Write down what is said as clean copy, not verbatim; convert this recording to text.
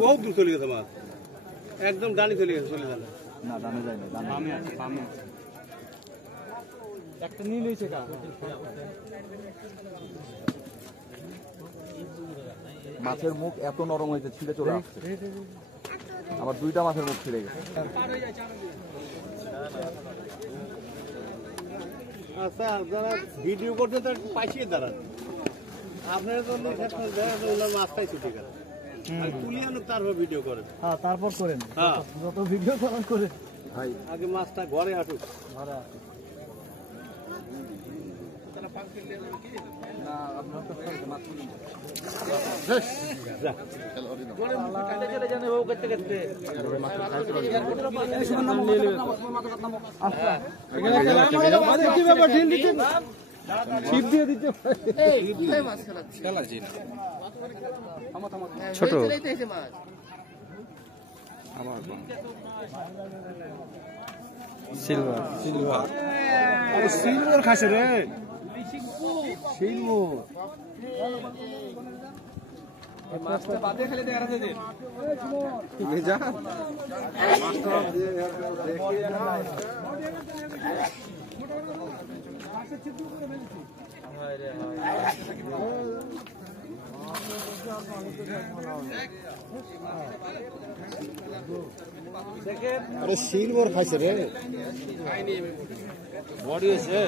বহুত দূর চলে গেছে মাছ, একদম ডানি চলে গেছে, চলে যাবে না, ডানে যায় না, একটা নীল হয়েছে। মাছের মুখ এত নরম হয়েছে, ছিঁড়ে চলে আসছে। আবার দুইটা মাছের মুখ ছিঁড়ে গেছে। আচ্ছা, যারা ভিডিও করছেন তার পাইছিয়ে দাঁড়ান, আপনার জন্য মাছটাই ছুটে গেল, তুলে আনুক তারপর ভিডিও করেন। হ্যাঁ, তারপর করেন, যত ভিডিও করেন করে আগে মাছটা ঘরে আসুক। ছোট সিলভার সিলভার সিলভার খাসে রে, সিলভার মাছটা বাদে খালি দেখা যাচ্ছে ভেজা মাছটা দিয়ে আরে সিলভার খাইছে রে, বডি আছে।